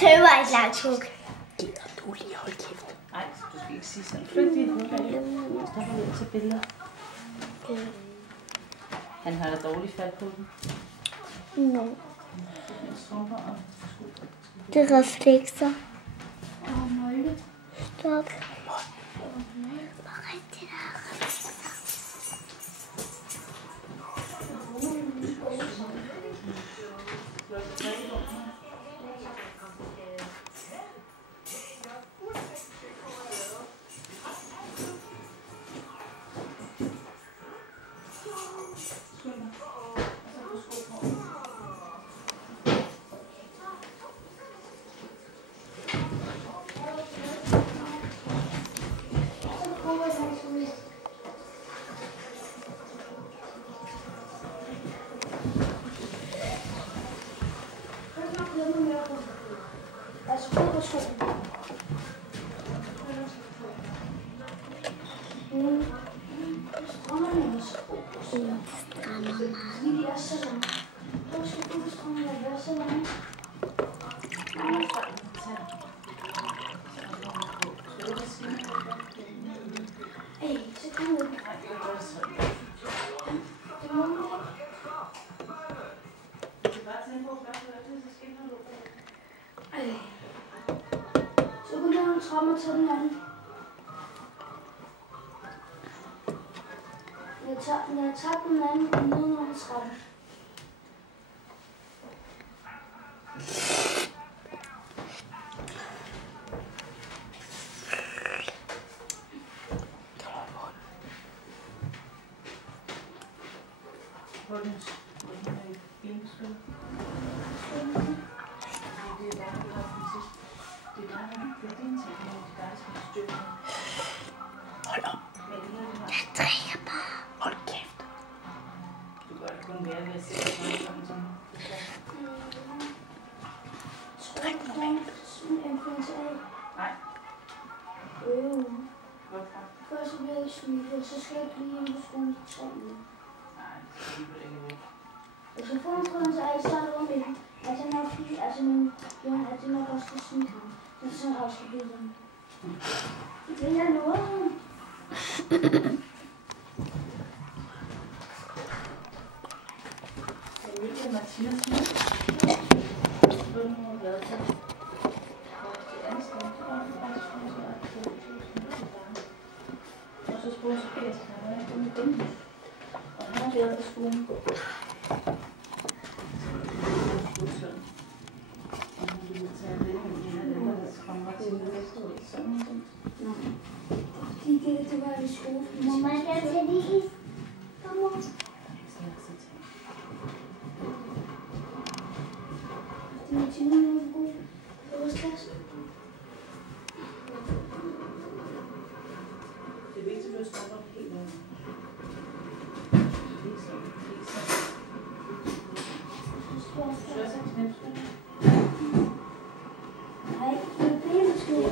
Det var et langt hug. Gider du lige holde kæft? Nej, du skal ikke sige sådan. Flyt dit hoved bag. Stopper ned til billeder. Han har da dårligt fat på den. No. Det er reflekser. Stop. Hvor rigtig der er reflekser. Så kunne jeg trappe til den anden. Jeg tager den anden ned under trappen. Hold op. Jeg drikker bare. Hold kæft. Du gør det kun mere ved at se det sådan som Drik mig. Influenza A. Nej. Hvorfor? Først så bliver jeg smittet, så skal jeg blive hjemme på skolen til 3 uger. Nej, det skal du ikke ved. Hvis jeg får influenza A, så er det om ikke. Altså nok fordi, at det nok også skal smitte ham. Så er også skal blive hjemme. Det er noget. Er det ikke Mathias? Hvordan har du lavet det? Og så spurgte jeg Peter, han var ikke ude i den. Og han har været på skolen. Det var i skole. Må man gerne tage det i? Kom on. Det er 20 minutter god. Forårsklasse. Det er vigtigt, at du stopper helt nu. Nej, det er benskole.